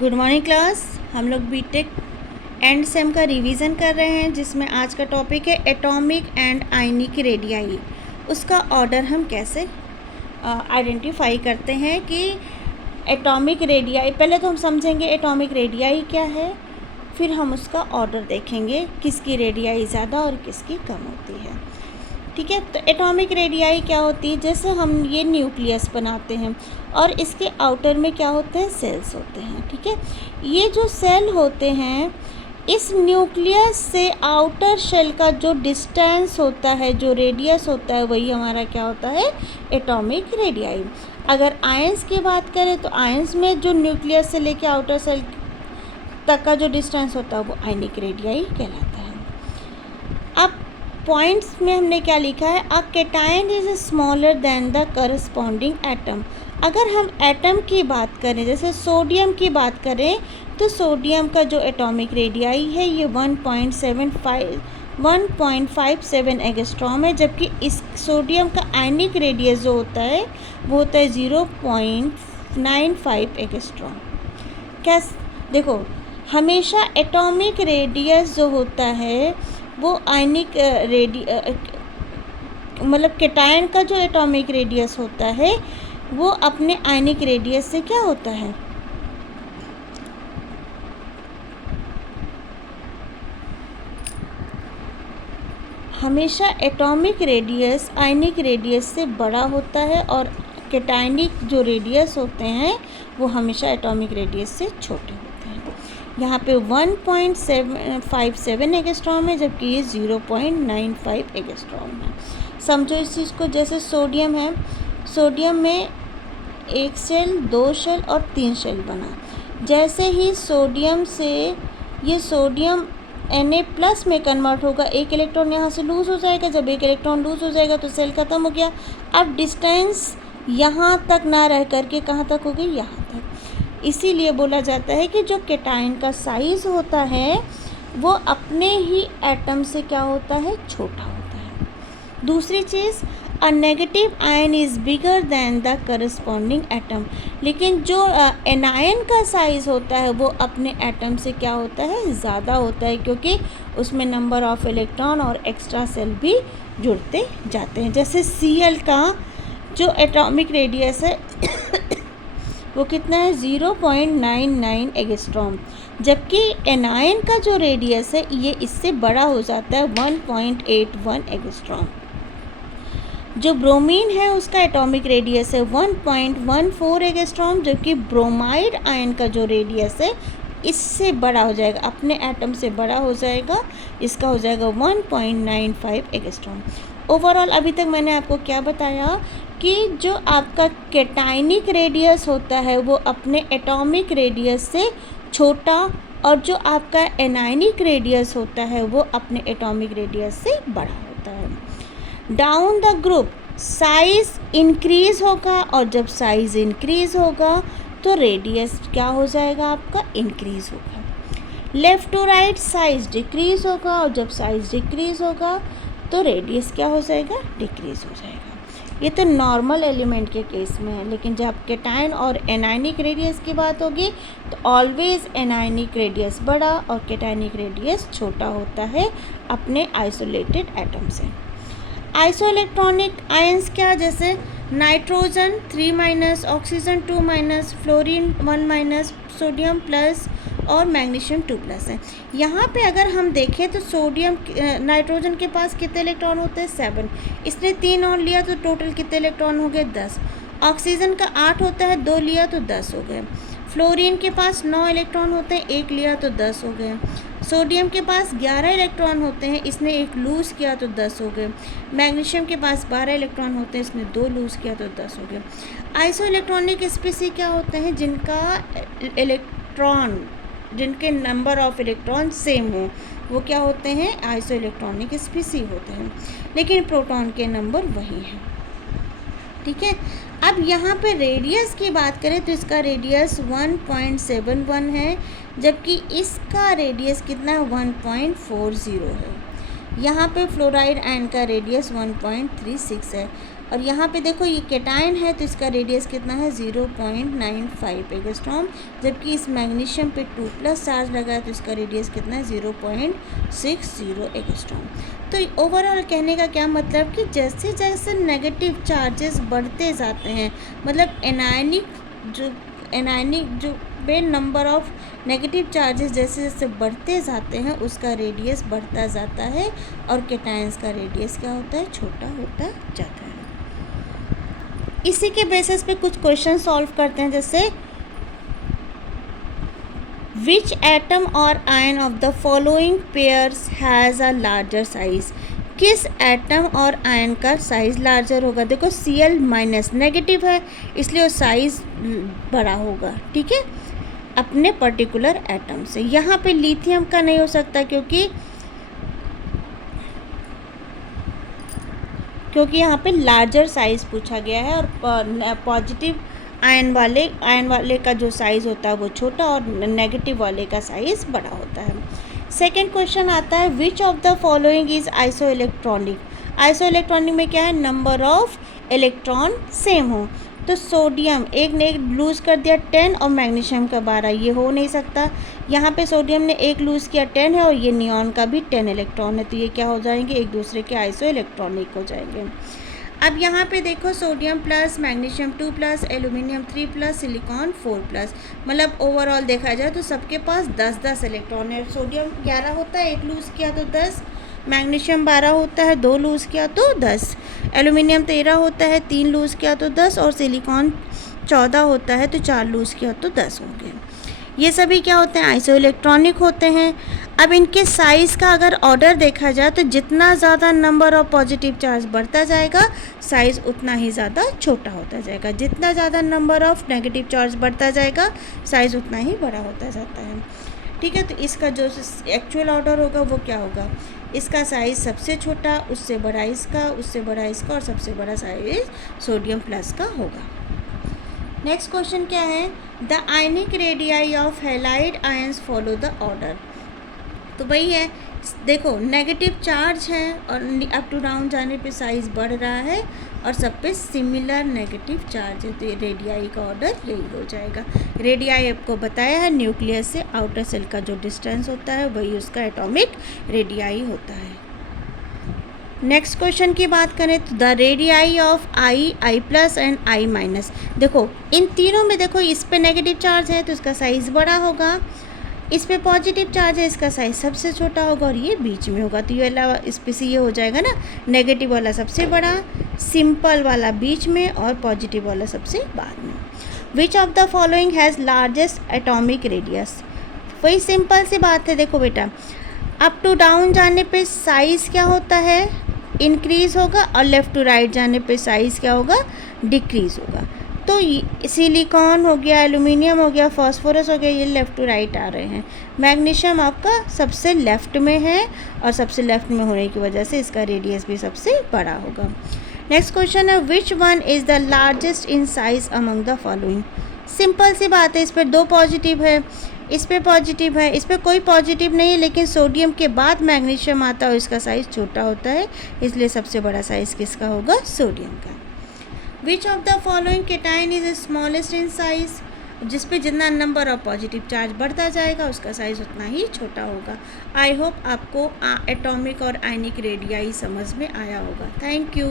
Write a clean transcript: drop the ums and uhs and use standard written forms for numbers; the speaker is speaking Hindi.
Good morning class. हम लोग बीटेक एंड सेम का रिवीजन कर रहे हैं, जिसमें आज का टॉपिक है एटॉमिक एंड आयनिक रेडियाई। उसका ऑर्डर हम कैसे आइडेंटिफाई करते हैं कि एटॉमिक रेडियाई, पहले तो हम समझेंगे एटॉमिक रेडियाई क्या है, फिर हम उसका ऑर्डर देखेंगे किसकी रेडियाई ज़्यादा और किसकी कम होती है। ठीक है, तो एटॉमिक रेडियाई क्या होती है? जैसे हम ये न्यूक्लियस बनाते हैं और इसके आउटर में क्या होते हैं? सेल्स होते हैं। ठीक है, ये जो सेल होते हैं, इस न्यूक्लियस से आउटर शेल का जो डिस्टेंस होता है, जो रेडियस होता है, वही हमारा क्या होता है? Atomic radii. अगर आयंस की बात करें तो आयंस में जो न्यूक्लियस से लेके आउटर सेल तक का जो डिस्टेंस होता है वो आयनिक रेडियाई कहलाता है। अब पॉइंट्स में हमने क्या लिखा है? A cation is smaller than the corresponding atom. अगर हम एटम की बात करें, जैसे सोडियम की बात करें, तो सोडियम का जो एटॉमिक रेडियाई है ये 1.57 एंगस्ट्रॉम है, जबकि इस सोडियम का आयनिक रेडियस जो होता है वो होता है 0.95 एंगस्ट्रॉम। क्या देखो, हमेशा एटॉमिक रेडियस जो होता है वो आयनिक मतलब कैटायन का जो एटॉमिक रेडियस होता है वो अपने आयनिक रेडियस से क्या होता है? हमेशा एटॉमिक रेडियस आयनिक रेडियस से बड़ा होता है और कैटायनिक जो रेडियस होते हैं वो हमेशा एटॉमिक रेडियस से छोटे होते हैं। यहाँ पे 1.57 एंगस्ट्रॉम है, जबकि ये 0.95 एंगस्ट्रॉम है। समझो इस चीज़ को। जैसे सोडियम है, सोडियम में एक शेल, दो शेल और तीन शेल बना। जैसे ही सोडियम से ये सोडियम Na+ में कन्वर्ट होगा, एक इलेक्ट्रॉन यहाँ से लूज़ हो जाएगा। जब एक इलेक्ट्रॉन लूज़ हो जाएगा तो सेल ख़त्म हो गया। अब डिस्टेंस यहाँ तक ना रह करके कहाँ तक हो गई? यहाँ तक। इसीलिए बोला जाता है कि जो कैटायन का साइज़ होता है वो अपने ही एटम से क्या होता है? छोटा होता है। दूसरी चीज़, a negative ion is bigger than the corresponding atom. लेकिन जो एनायन का साइज़ होता है वो अपने एटम से क्या होता है? ज़्यादा होता है, क्योंकि उसमें नंबर ऑफ़ इलेक्ट्रॉन और एक्स्ट्रा सेल भी जुड़ते जाते हैं। जैसे Cl का जो एटॉमिक रेडियस है वो कितना है? 0.99 एंगस्ट्रॉम, जबकि एनायन का जो रेडियस है ये इससे बड़ा हो जाता है, 1.81 एंगस्ट्रॉम। जो ब्रोमीन है उसका एटॉमिक रेडियस है 1.14 एंगस्ट्रॉम, जबकि ब्रोमाइड आयन का जो रेडियस है इससे बड़ा हो जाएगा, अपने एटम से बड़ा हो जाएगा, इसका हो जाएगा 1.95 एंगस्ट्रॉम। ओवरऑल अभी तक मैंने आपको क्या बताया कि जो आपका कैटायनिक रेडियस होता है वो अपने एटॉमिक रेडियस से छोटा, और जो आपका एनायनिक रेडियस होता है वो अपने एटॉमिक रेडियस से बड़ा होता है। Down the group size increase होगा, और जब साइज़ इंक्रीज़ होगा तो रेडियस क्या हो जाएगा? आपका इंक्रीज़ होगा। Left to right size decrease होगा, और जब साइज़ डिक्रीज़ होगा तो रेडियस क्या हो जाएगा? डिक्रीज़ हो जाएगा। ये तो नॉर्मल एलिमेंट के केस में है, लेकिन जब कैटायन और एनायनिक रेडियस की बात होगी तो ऑलवेज़ एनायनिक रेडियस बड़ा और कैटायनिक रेडियस छोटा होता है अपने आइसोलेटेड एटम से। आइसोइलेक्ट्रॉनिक आयंस क्या? जैसे nitrogen 3-, oxygen 2-, fluorine 1-, sodium plus और मैग्नीशियम 2+ है। यहाँ पे अगर हम देखें तो सोडियम नाइट्रोजन के पास कितने इलेक्ट्रॉन होते हैं? 7। इसने 3 और लिया तो टोटल कितने इलेक्ट्रॉन हो गए? 10। ऑक्सीजन का 8 होता है, 2 लिया तो 10 हो गए। फ्लोरीन के पास 9 इलेक्ट्रॉन होते हैं, 1 लिया तो 10 हो गए। सोडियम के पास 11 इलेक्ट्रॉन होते हैं, इसने 1 लूज़ किया तो 10 हो गए। मैग्नीशियम के पास 12 इलेक्ट्रॉन होते हैं, इसने 2 लूज़ किया तो 10 हो गए। आइसो इलेक्ट्रॉनिक स्पीसी क्या होते हैं? जिनके नंबर ऑफ़ इलेक्ट्रॉन सेम हो, वो क्या होते हैं? आइसो इलेक्ट्रॉनिक स्पीसी होते हैं, लेकिन प्रोटॉन के नंबर वही हैं। ठीक है, अब यहाँ पे रेडियस की बात करें तो इसका रेडियस 1.71 है, जबकि इसका रेडियस कितना है? 1.40 है। यहाँ पे फ्लोराइड आयन का रेडियस 1.36 है। और यहाँ पे देखो ये केटायन है तो इसका रेडियस कितना है 0.95 एंगस्ट्रॉम, जबकि इस मैग्नीशियम पे 2+ चार्ज लगा है तो इसका रेडियस कितना है 0.60 एंगस्ट्रॉम। तो ओवरऑल कहने का क्या मतलब कि जैसे जैसे नेगेटिव चार्जेस बढ़ते जाते हैं, मतलब एनायनिक जो पे नंबर ऑफ नेगेटिव चार्जेस जैसे जैसे बढ़ते जाते हैं उसका रेडियस बढ़ता जाता है और केटायंस का रेडियस क्या होता है, छोटा होता जाता है। इसी के बेसिस पे कुछ क्वेश्चन सॉल्व करते हैं, जैसे विच एटम और ion of the following pairs has a larger size, किस एटम और आयन का साइज़ लार्जर होगा। देखो Cl- नेगेटिव है इसलिए वो साइज़ बड़ा होगा, ठीक है, अपने पर्टिकुलर एटम से। यहाँ पे लिथियम का नहीं हो सकता क्योंकि यहाँ पे लार्जर साइज़ पूछा गया है और पॉजिटिव आयन वाले का जो साइज़ होता है वो छोटा और नेगेटिव वाले का साइज़ बड़ा होता है। सेकेंड क्वेश्चन आता है which of the following is isoelectronic. Isoelectronic में क्या है, नंबर ऑफ इलेक्ट्रॉन सेम हो। तो सोडियम एक ने लूज़ कर दिया 10 और मैग्नीशियम का 12, ये हो नहीं सकता। यहाँ पे सोडियम ने एक लूज़ किया 10 है और ये नियॉन का भी 10 इलेक्ट्रॉन है, तो ये क्या हो जाएंगे, एक दूसरे के आइसो इलेक्ट्रॉनिक हो जाएंगे। अब यहाँ पे देखो sodium plus, magnesium 2+, aluminium 3+, silicon 4+, मतलब ओवरऑल देखा जाए तो सबके पास 10-10 इलेक्ट्रॉन है। सोडियम 11 होता है, एक लूज़ किया तो 10, मैग्नीशियम 12 होता है, 2 लूज़ किया तो 10, एल्यूमिनियम 13 होता है, 3 लूज़ किया तो 10 और सिलिकॉन 14 होता है तो 4 लूज़ किया तो 10 हो गए। ये सभी क्या होते हैं, आइसो इलेक्ट्रॉनिक होते हैं। अब इनके साइज़ का अगर ऑर्डर देखा जाए तो जितना ज़्यादा नंबर ऑफ पॉजिटिव चार्ज बढ़ता जाएगा साइज़ उतना ही ज़्यादा छोटा होता जाएगा, जितना ज़्यादा नंबर ऑफ नेगेटिव चार्ज बढ़ता जाएगा साइज़ उतना ही बड़ा होता जाता है, ठीक है। तो इसका जो एक्चुअल ऑर्डर होगा वो क्या होगा, इसका साइज़ सबसे छोटा, उससे बड़ा इसका, उससे बड़ा इसका और सबसे बड़ा साइज़ सोडियम प्लस का होगा। नेक्स्ट क्वेश्चन क्या है, the ionic radii of halide ions follow the order. तो वही है, देखो नेगेटिव चार्ज है और अप टू डाउन जाने पे साइज़ बढ़ रहा है और सब पे सिमिलर नेगेटिव चार्ज है, तो ये रेडियाई का ऑर्डर यही हो जाएगा। रेडियाई आपको बताया है न्यूक्लियस से आउटर सेल का जो डिस्टेंस होता है वही उसका एटॉमिक रेडियाई होता है। नेक्स्ट क्वेश्चन की बात करें तो the radii of I+ and I-। देखो इन तीनों में देखो इस पे नेगेटिव चार्ज है तो इसका साइज़ बड़ा होगा, इस पे पॉजिटिव चार्ज है इसका साइज़ सबसे छोटा होगा और ये बीच में होगा, तो ये अलावा इस पे से ये हो जाएगा ना, नेगेटिव वाला सबसे बड़ा, सिंपल वाला बीच में और पॉजिटिव वाला सबसे बाद में। Which of the following has largest atomic radius. वही सिंपल सी बात है, देखो बेटा अप टू डाउन जाने पे साइज़ क्या होता है, इंक्रीज़ होगा और लेफ़्ट टू राइट जाने पे साइज़ क्या होगा, डिक्रीज़ होगा। तो सिलिकॉन हो गया, एल्यूमिनियम हो गया, फास्फोरस हो गया, ये लेफ़्ट टू राइट आ रहे हैं। मैग्नीशियम आपका सबसे लेफ़्ट में है और सबसे लेफ़्ट में होने की वजह से इसका रेडियस भी सबसे बड़ा होगा। नेक्स्ट क्वेश्चन है which one is the largest in size among the following. Simple सी बात है, इस पर 2 पॉजिटिव है, इस पे पॉजिटिव है, इस पे कोई पॉजिटिव नहीं है, लेकिन सोडियम के बाद मैग्नीशियम आता है और इसका साइज़ छोटा होता है, इसलिए सबसे बड़ा साइज़ किसका होगा, सोडियम का। Which of the following cation is smallest in size. जिस पे जितना नंबर ऑफ पॉजिटिव चार्ज बढ़ता जाएगा उसका साइज़ उतना ही छोटा होगा। आई होप आपको एटॉमिक और आयनिक रेडियाई समझ में आया होगा। Thank you.